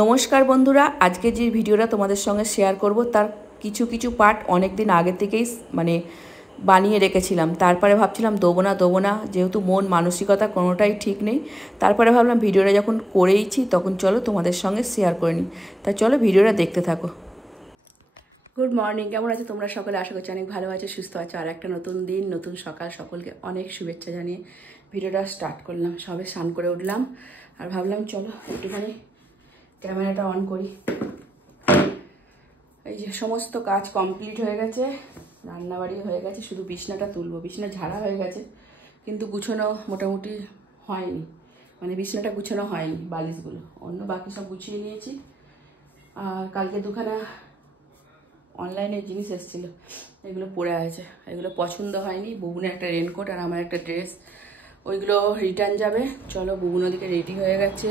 নমস্কার বন্ধুরা, আজকে যে ভিডিওটা তোমাদের সঙ্গে শেয়ার করব তার কিছু কিছু পার্ট অনেক দিন আগে থেকেই বানিয়ে রেখেছিলাম। তারপরে ভাবছিলাম দেবো না, যেহেতু মন মানসিকতা কোনোটাই ঠিক নেই। তারপরে ভাবলাম ভিডিওটা যখন করেইছি তখন চলো তোমাদের সঙ্গে শেয়ার করে নিই। তাই চলো ভিডিওটা দেখতে থাকো। গুড মর্নিং, কেমন আছো তোমরা সকলে? আশা করছি অনেক ভালো আছো, সুস্থ আছো। আর একটা নতুন দিন, নতুন সকাল, সকলকে অনেক শুভেচ্ছা জানিয়ে ভিডিওটা স্টার্ট করলাম। সবে স্নান করে উঠলাম আর ভাবলাম চলো একটুখানি ক্যামেরাটা অন করি। এই যে সমস্ত কাজ কমপ্লিট হয়ে গেছে, রান্নাবাড়ি হয়ে গেছে, শুধু বিছনাটা তুলবো। বিছনা ঝাড়া হয়ে গেছে কিন্তু গুছানো মোটামুটি হয়নি, বিছনাটা গুছানো হয়নি, বালিশগুলো অন্য বাকি সব গুছিয়ে নিয়েছি। আর কালকে দুখানা অনলাইনে জিনিস এসেছিলো, এগুলো পরে আছে, এগুলো পছন্দ হয়নি। বুবুনের একটা রেনকোট আর আমার একটা ড্রেস, ওইগুলো রিটার্ন যাবে। চলো, বুবুন ওদিকে রেডি হয়ে গেছে,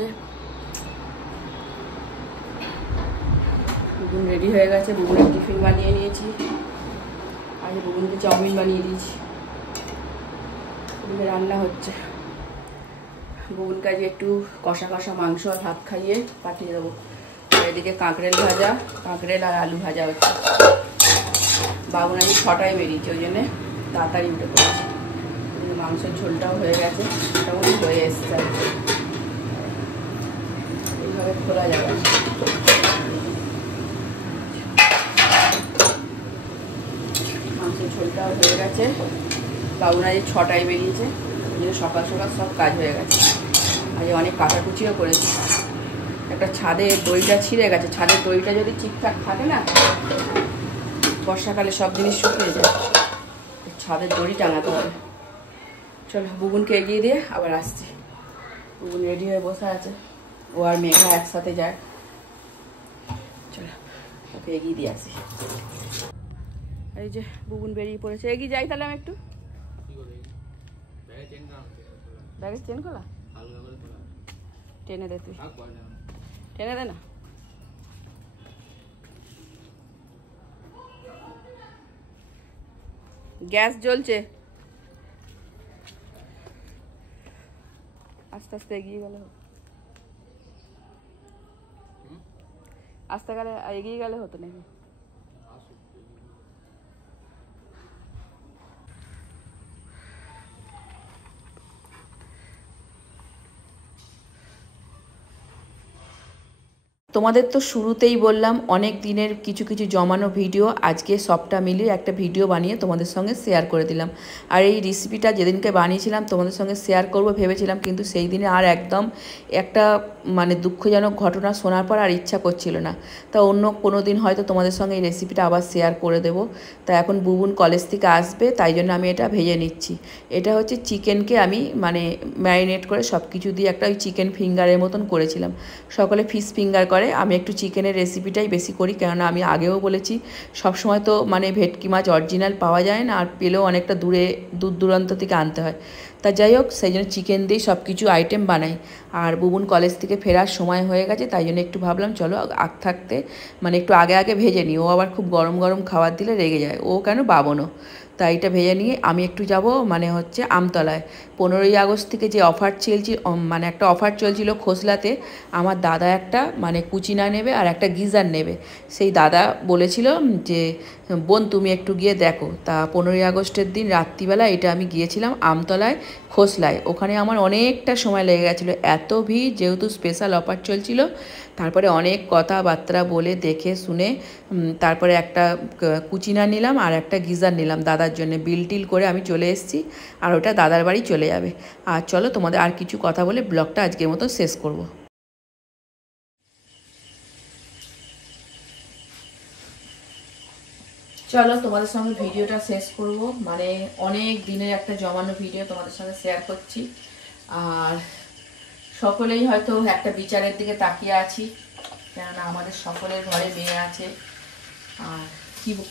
বুবুন রেডি হয়ে গেছে। বুবুনের টিফিন বানিয়ে নিয়েছি, আজ বুবুনকে চাউমিন বানিয়ে দিয়েছি। ওদিকে রান্না হচ্ছে, বুবুনকে আজ একটু কষা কষা মাংস আর ভাত খাইয়ে পাঠিয়ে দেবো। আর এদিকে কাঁকড়েল ভাজা, কাঁকড়েল আর আলু ভাজা হচ্ছে। বাবুন আজ 6টায় বেরিয়েছে, ওই জন্যে তাড়াতাড়ি উঠে পড়েছে। মাংসের ঝোলটাও হয়ে গেছে, মোটামুটি হয়ে এসছে। এইভাবে খোলা যাবে। মাংসের ঝোলটাও হয়ে গেছে। বাবুন আজ 6টায় বেরিয়েছে, ওই জন্য সকাল সকাল সব কাজ হয়ে গেছে। আজ অনেক কাটাকুচিও করেছি। একটা ছাদের দড়িটা ছিঁড়ে গেছে, ছাদের দড়িটা যদি ঠিকঠাক থাকে না, বর্ষাকালে সব জিনিস শুকিয়ে যায়। ছাদের দড়ি টাঙাতে হবে। চলো, বুবুনকে এগিয়ে দিয়ে আবার আসছি। বুবুন রেডি হয়ে বসে আছে, ও আর মেঘা একসাথে যায়। চলো, ওকে এগিয়ে দিয়ে আসি। এই যে বুবুন বেরিয়ে পড়েছে, এগিয়ে যাই তাহলে। আমি একটু ব্যাগের চেন খোলা, টেনে দে, তুই টেনে দে না। গ্যাস জ্বলছে, আস্তে আস্তে এগিয়ে গেলে, আস্তে গেলে এগিয়ে গেলে হতো নাকি। তোমাদের তো শুরুতেই বললাম অনেক দিনের কিছু কিছু জমানো ভিডিও আজকে সবটা মিলিয়ে একটা ভিডিও বানিয়ে তোমাদের সঙ্গে শেয়ার করে দিলাম। আর এই রেসিপিটা যেদিনকে বানিয়েছিলাম তোমাদের সঙ্গে শেয়ার করব ভেবেছিলাম, কিন্তু সেই দিনে আর একদম একটা দুঃখজনক ঘটনা শোনার পর আর ইচ্ছা করছিল না। তা অন্য কোনো দিন হয়তো তোমাদের সঙ্গে এই রেসিপিটা আবার শেয়ার করে দেবো। তা এখন বুবুন কলেজ থেকে আসবে, তাই জন্য আমি এটা ভেজে নিচ্ছি। এটা হচ্ছে চিকেনকে আমি ম্যারিনেট করে সব কিছু দিয়ে একটা ওই চিকেন ফিঙ্গারের মতন করেছিলাম। সকলে ফিশ ফিঙ্গার করে, আমি একটু চিকেনের রেসিপিটাই বেশি করি, কেননা আমি আগেও বলেছি সবসময় তো ভেটকি মাছ অরিজিনাল পাওয়া যায় না, আর পেলেও অনেকটা দূর দূরান্ত থেকে আনতে হয়। তা যাই হোক, সেই জন্য চিকেন দিয়েই সব কিছু আইটেম বানাই। আর বুবুন কলেজ থেকে ফেরার সময় হয়ে গেছে, তাই জন্য একটু ভাবলাম চলো আগ থাকতে একটু আগে আগে ভেজে নিই। ও আবার খুব গরম গরম খাবার দিলে রেগে যায়, ও কেন বাবনও। তাই এটা ভেজে নিয়ে আমি একটু যাব হচ্ছে আমতলায়। 15ই আগস্ট থেকে যে অফার চলছিল, একটা অফার চলছিল খোসলাতে। আমার দাদা একটা কুচিনা নেবে আর একটা গিজার নেবে। সেই দাদা বলেছিল যে বোন তুমি একটু গিয়ে দেখো। তা 15ই আগস্টের দিন রাত্রিবেলা এটা আমি গিয়েছিলাম আমতলায় খোসলায়। ওখানে আমার অনেকটা সময় লেগে গেছিলো, এত ভিড়, যেহেতু স্পেশাল অফার চলছিল। তারপরে অনেক কথাবার্তা বলে দেখে শুনে তারপরে একটা কুচিনা নিলাম আর একটা গিজার নিলাম দাদার জন্য। বিল টিল করে আমি চলে এসেছি, আর ওটা দাদার বাড়ি চলে যাবে। আর চলো তোমাদের আর কিছু কথা বলে ব্লগটা আজকের মতো শেষ করব। চলো তোমাদের সঙ্গে ভিডিওটা শেষ করব, অনেক দিনের একটা জমানো ভিডিও তোমাদের সঙ্গে শেয়ার করছি। আর সকলেই হয়তো একটা বিচারের দিকে তাকিয়ে আছি, কেননা আমাদের সকলের ঘরে মেয়ে আছে। আর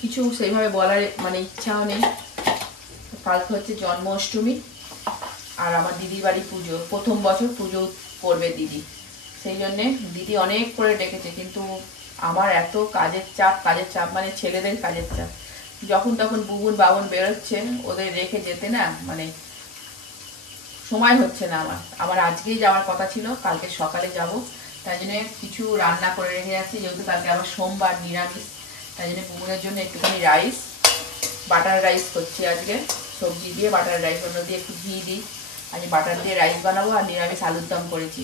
কিছু সেইভাবে বলার ইচ্ছাও নেই। কালকে হচ্ছে জন্মাষ্টমী, আর আমার দিদির বাড়ি পুজো, প্রথম বছর পুজো করবে দিদি। সেই জন্যে দিদি অনেক করে ডেকেছে, কিন্তু আমার এত কাজের চাপ ছেলেদের কাজের চাপ। যখন তখন বুবুন বাবন বেরোচ্ছে, ওদের রেখে যেতে না সময় হচ্ছে না। আমার আজকেই যাওয়ার কথা ছিল, কালকে সকালে যাব, তাই জন্য কিছু রান্না করে রেখে যাচ্ছি, যেহেতু কালকে আবার সোমবার নিরামিষ। তাই জন্য বুবুনের জন্য একটুখানি রাইস, বাটার রাইস করছি আজকে, সবজি দিয়ে বাটার রাইস, অন্য দিয়ে একটু ঘি দিই। আজ বাটার দিয়ে রাইস বানাবো, আর নিরামিষ আলুর দম করেছি।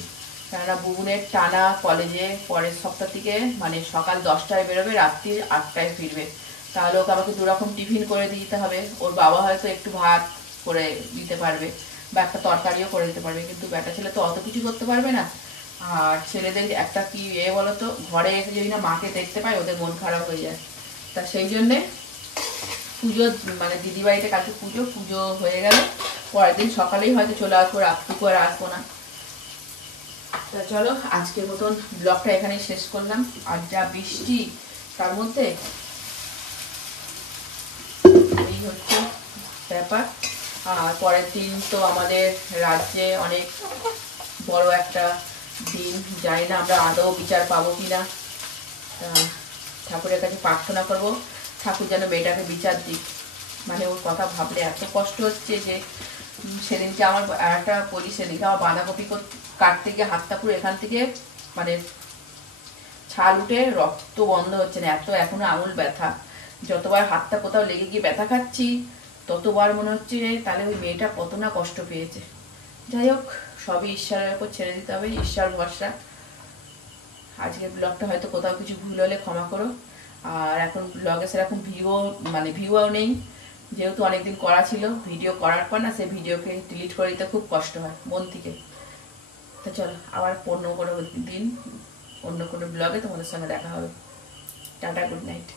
কেননা বুবুনের টানা কলেজে পরের সপ্তাহ থেকে মানে সকাল 10টায় বেরোবে, রাত্রি 8টায় ফিরবে। তাহলে ওকে আমাকে দুরকম টিফিন করে দিতে হবে। ওর বাবা হয়তো একটু ভাত করে দিতে পারবে বা একটা তরকারিও করে দিতে পারবে, কিন্তু বেটা ছেলে তো অত কিছু করতে পারবে না। আর ছেলেদের একটা কি বলতো, ঘরে এসে যদি না মাকে দেখতে পায় ওদের মন খারাপ হয়ে যায়। তা সেই জন্যে পুজো মানে দিদিবাড়িতে কালকে পুজো হয়ে গেল, পরের দিন সকালেই হয়তো চলে আসবো, রাতটুকু আর আসবো না। তা চলো আজকের মতন ব্লগটা এখানেই শেষ করলাম। আর যা বৃষ্টি তার মধ্যে, এই হচ্ছে ব্যাপার। আর পরের দিন তো আমাদের রাজ্যে অনেক বড় একটা দিন, জানি না আমরা আদৌ বিচার পাবো কিনা। ঠাকুরের কাছে প্রার্থনা করব, ঠাকুর যেন মেয়েটাকে বিচার দিক। মানে ওর কথা ভাবলে এত কষ্ট হচ্ছে যে সেদিনকে আমার একটা বলি, সেদিনকে আমার বাঁধাকপি কাটতে গিয়ে হাতটা পুরো এখান থেকে মানে ছাল উঠে রক্ত বন্ধ হচ্ছে না, এত এখনো আঙুল ব্যথা। যতবার হাতটা কোথাও লেগে গিয়ে ব্যথা খাচ্ছি ততবার মনে হচ্ছে তাহলে ওই মেয়েটা কত না কষ্ট পেয়েছে। যাই হোক, সবই ঈশ্বরের উপর ছেড়ে দিতে হবে, ঈশ্বর ভরসা। আজকের ব্লগটা হয়তো কোথাও কিছু ভুল হলে ক্ষমা করো। আর এখন ব্লগে সেরকম ভিউও নেই, যেহেতু অনেকদিন করা ছিল। ভিডিও করার পর না সেই ভিডিওকে ডিলিট করে দিতে খুব কষ্ট হয় মন থেকে। তো চলো আবার অন্য কোনো দিন অন্য কোনো ব্লগে তোমাদের সঙ্গে দেখা হবে। Tata, good night.